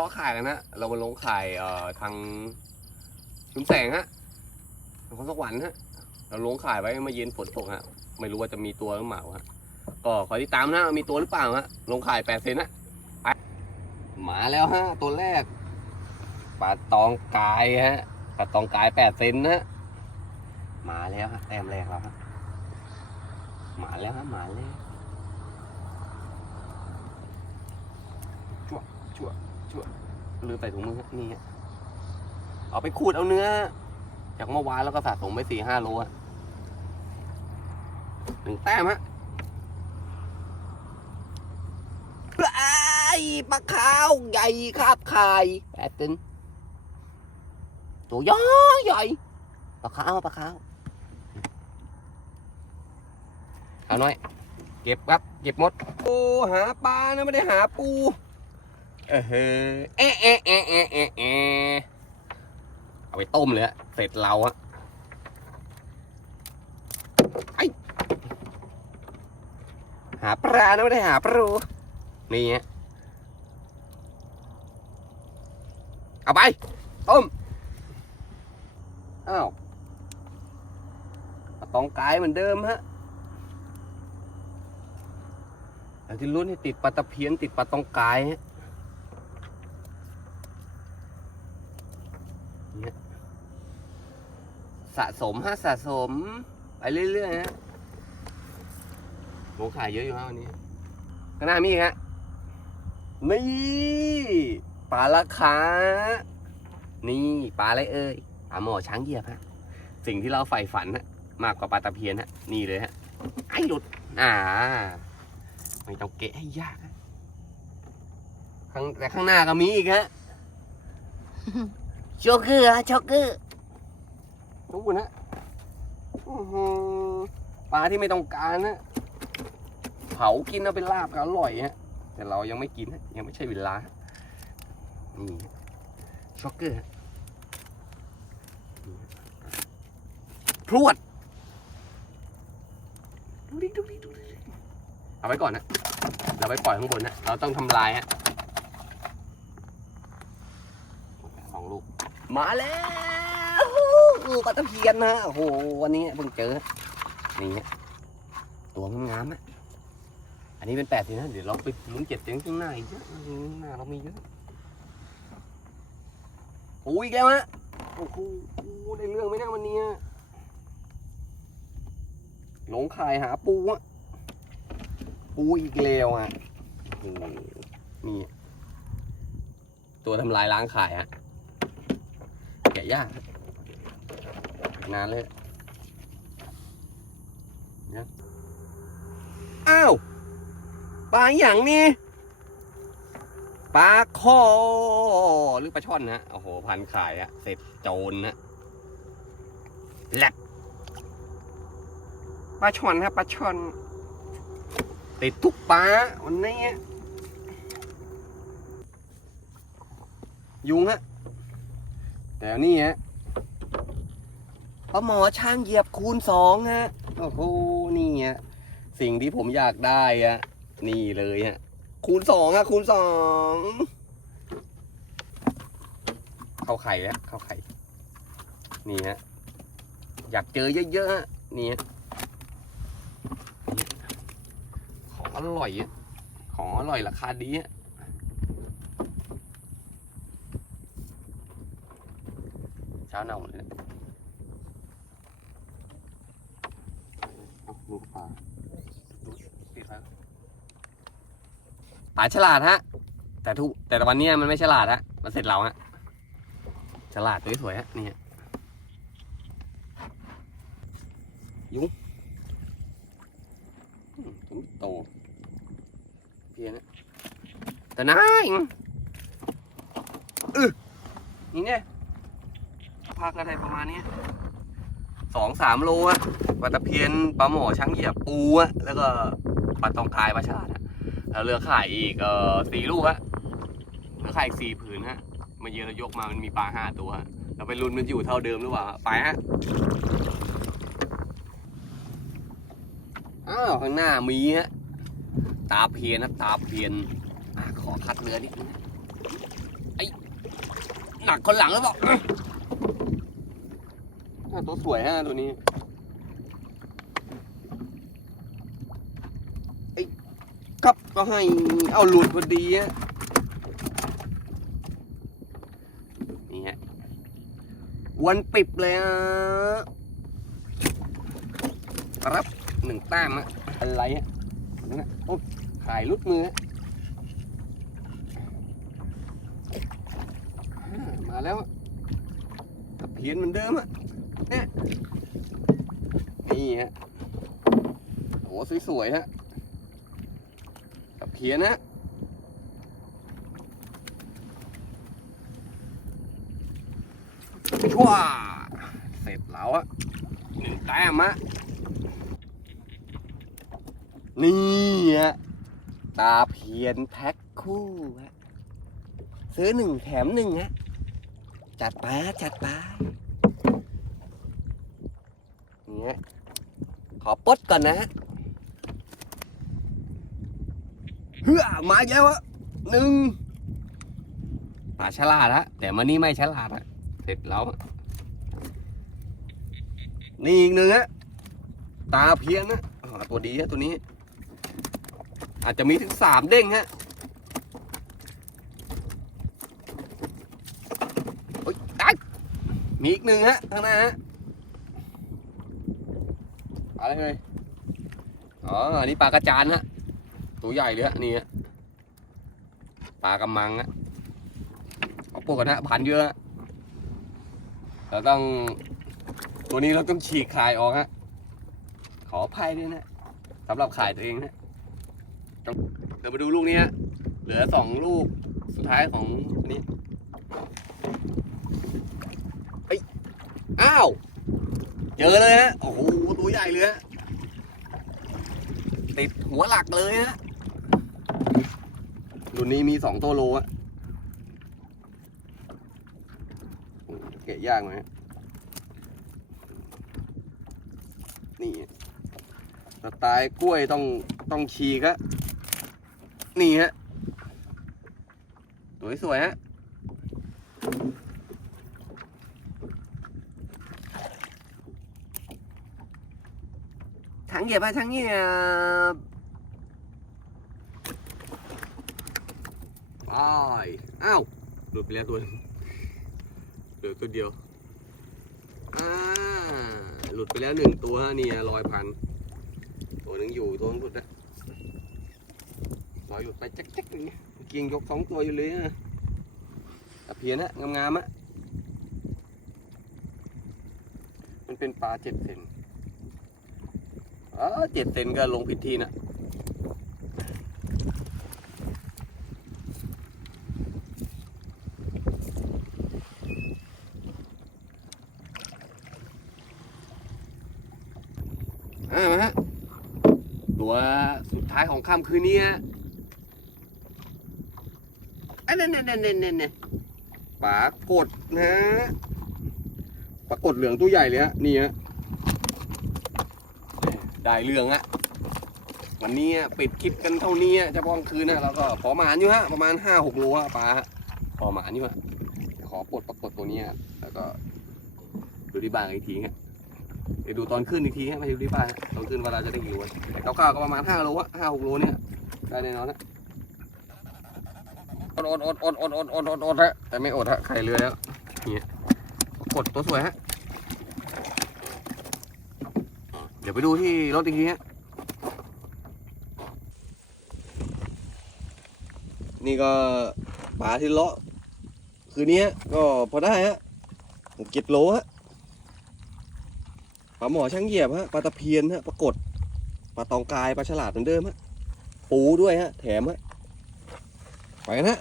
ล้อขายกันนะ เรามาลงขายเอ่อทางชุมแสงฮะทางสวรรค์ฮะ เราลงขายไว้เมาเย็นฝนตกฮะ ไม่รู้ว่าจะมีตัวหรือเปล่าฮะ ก็ขอติดตามนะมีตัวหรือเปล่าฮะ ลงขายแปดเซนนะไปมาแล้วฮะ ตัวแรกปลาตองกายฮะปลาตองกายแปดเซนนะฮะมาแล้วฮะ แต้มแรกแล้วฮะ มาแล้วฮะ มาแล้วชั่วชั่ว ช่วลืมใส่ถุงมือฮะนี่ฮะเอาไปขูดเอาเนื้อ จากเมื่อวานแล้วก็สะสมไปสี่ห้าโลฮะหนึ่งแต้มฮะปลายปลาขาวใหญ่คาบคายแปดตินตัวย่อยใหญ่ปลาขาวปลาขาวเอาหน่อย เก็บครับ เก็บหมด โอ้ หาปลานะไม่ได้หาปู เออเฮ้เอะเอะเอะเอะเอะเอะเอาไปต้มเลยฮะเสร็จเราฮะไอหาปลานะไม่ได้หาปลานี่ฮะเอาไปต้มอ้าวปลาตองกายเหมือนเดิมฮะแต่ที่รุ่นให้ติดปลาตะเพียนติดปลาตองกายฮะเนี่ย สะสมฮะสะสม ไปเรื่อยๆฮะลงขายเยอะอยู่ฮะวันนี้ข้างหน้ามีอีกฮะนี่ปลาละคานี่ปลาอะไรเอ่ยปลาหมอช้างเหยียบฮะสิ่งที่เราใฝ่ฝันฮะมากกว่าปลาตะเพียนฮะนี่เลยฮะไอ้หลุดอ่าไม่ต้องเกะให้ยากฮะข้างแต่ข้างหน้าก็มีอีกฮะโชกเกอร์ฮะโชกเกอร์ ดูนะปลาที่ไม่ต้องการนะเผากินเอาเป็นลาบก็อร่อยฮะแต่เรายังไม่กินฮะยังไม่ใช่เวลานี่ช็อกเกอร์ฮะพรวดดูดิดูดิดูดิเอาไว้ก่อนนะเราไปปล่อยข้างบนนะเราต้องทำลายฮะสองลูกมาแล้ว ปลาตะเพียนนะโอ้โหวันนี้เพิ่งเจอนี่ตัวงามๆฮะอันนี้เป็นแปดสินะเดี๋ยวเราไปลุ้นเจ็ดเสียงข้างหน้าอีกเยอะข้างหน้าเรามีเยอะโอ้ยอีกแล้วฮะโอ้โหได้เรื่องไหมเนะวันนี้หลงขายหาปูอะปูอีกแล้วฮะโอ้โหนี่ตัวทำลายล้างขายฮะแกะยาก นานเลยนะอ้าว ปลาอย่างนี้ปลาคอหรือปลาช่อนนะโอ้โห พันขายอะเสร็จโจรนะแลบปลาช่อนครับปลาช่อนติดทุกปลาวันนี้ยุงฮะแต่นี่ฮะ ปลาหมอช่างเหยียบคูณสองฮะ โอ้โห นี่ฮะ สิ่งที่ผมอยากได้อะนี่เลยฮะ คูณสองอะคูณสอง เข้าไข่แล้ว เข้าไข่ นี่ฮะ อยากเจอเยอะๆฮะนี่ฮะของอร่อยอะของอร่อยราคาดีอะเช้าเน่าเลยเอา ลูกปลาปลาฉลาดฮะ แต่ทุกแต่วันนี้มันไม่ฉลาดฮะ มันเสร็จเราฮะ ฉลาดสวยๆฮะนี่ฮะยุงอืมตัวโตเพียนะแต่นายอือนี่เนี่ยพากอะไรประมาณนี้ สองสามโลอะปลาตะเพียนปลาหมอช้างเหยียบปูอะแล้วก็ปลาตองกายปลาฉลาดอะแล้วเรือข่ายอีกเอ่อสี่ลูกฮะเรือข่ายอีกสี่ผืนฮะเมาเยอะเรายกมามันมีปลาห้าตัวฮะเราไปลุ้นมันอยู่เท่าเดิมหรือเปล่าไปฮะอ้าวข้างหน้ามีฮะตาเพียนนะตาเพียนอขอคัดเรือนิดนึงนะตักคนหลังแล้วบอกอะ ตัวสวยฮะตัวนี้ไอ้ครับก็ให้เอาหลุดพอดีฮะนี่ฮะวันปิบเลยฮะครับหนึ่งแต้มฮะอะไรฮะนั่นนะโอ้ขายลุดมือมาแล้วอะเพียนเหมือนเดิมอะ เนี่ยนี่ฮะโอ้สวยๆฮะตะเพียนฮะชั่วเสร็จแล้วอะหนึ่งแต้มอะนี่ฮะตาเพียนแพ็คคู่ฮะซื้อหนึ่งแถมหนึ่งฮะจัดไปฮะจัดไป เนี่ยขอปดก่อนนะฮะเฮือมาอีกแล้วะหนึ่งปลาฉลาดฮะแต่มันนี่ไม่ฉลาดฮะเสร็จแล้ว นี่อีกหนึ่งฮะตาเพี้ยนนะตัวดีฮะตัวนี้ อาจจะมีถึงสามเด้งฮะโอ๊ยตายมีอีกหนึ่งฮะข้างหน้าฮะ อะไรเลยอ๋อ อันนี้ปลากระจานฮะ ตัวใหญ่เลยฮะนี่ฮะ ปลากำมังฮะเอาปวกกันฮะพันเยอะฮะเราต้อง ตัวนี้เราต้องฉีกขายออกฮะ ขออภัยด้วยนะสำหรับขายตัวเองนะเดี๋ยวมาดูลูกนี้ฮะ เหลือสองลูกสุดท้ายของอันนี้ อ้าว เจอเลยฮะ โอ้โห ตัวใหญ่เลยฮะ ติดหัวหลักเลยฮะ รุ่นนี้มีสองตัวโลอะโอ้เกะยากไหมนี่สไตล์กล้วยต้องต้องฉีกฮะนี่ฮะ สวยสวยๆฮะ ทั้ง เหยียบอะทั้งเหยียบไปอ้าวหลุดไปแล้วตัวเหลือตัวเดียวอ่าหลุดไปแล้วหนึ่งตัวเนี่ยลอยพัน ตัวหนึ่งอยู่ตัวนึงหลุดนะลอยหลุดไปจ๊กจ๊กอย่างเงี้ยเกียงยกสองตัวอยู่เลยนะตะเพียนนะงามๆอะมันเป็นปลาเจ็ดเซน อ๋อเจ็ดเซนก็ลงผิดที่นะอ่ามาฮะ ตัวสุดท้ายของค่ำคืนนี้ฮะอันนั้นนั่นนั่นนั่นนั่นปลากดนะฮะปลากดเหลืองตัวใหญ่เลยฮะ นี่ฮะ ได้เรื่องอะวันนี้ปิดคลิปกันเท่านี้อะเฉพาะกลางคืนนะเราก็พอหมานอยู่ฮะประมาณห้าหกโลฮะปลาฮะพอหมานอยู่ฮะขอปลดปรากฏตัวนี้แล้วก็ดูที่บ้านอีกทีฮะเดี๋ยวดูตอนขึ้นอีกทีฮะไม่ดูที่บ้านตอนขึ้นเวลาจะได้กี่วันแต่คร่าก็ประมาณห้าโลอะห้าหกโลเนี่ยได้แน่นอนฮะอดอดอดอดอดอดอดอดอดฮะแต่ไม่อดฮะไข่เรือแล้วนี่กดตัวสวยฮะ เดี๋ยวไปดูที่รถอีกทีฮะนี่ก็ปลาที่เลาะ คืนนี้ก็พอได้ฮะหกเจ็ดโลฮะปลาหมอช่างเหยียบฮะปลาตะเพียนฮะปลากดปลาตองกายปลาฉลาดเหมือนเดิมฮะปูด้วยฮะแถมฮะไปกันฮะ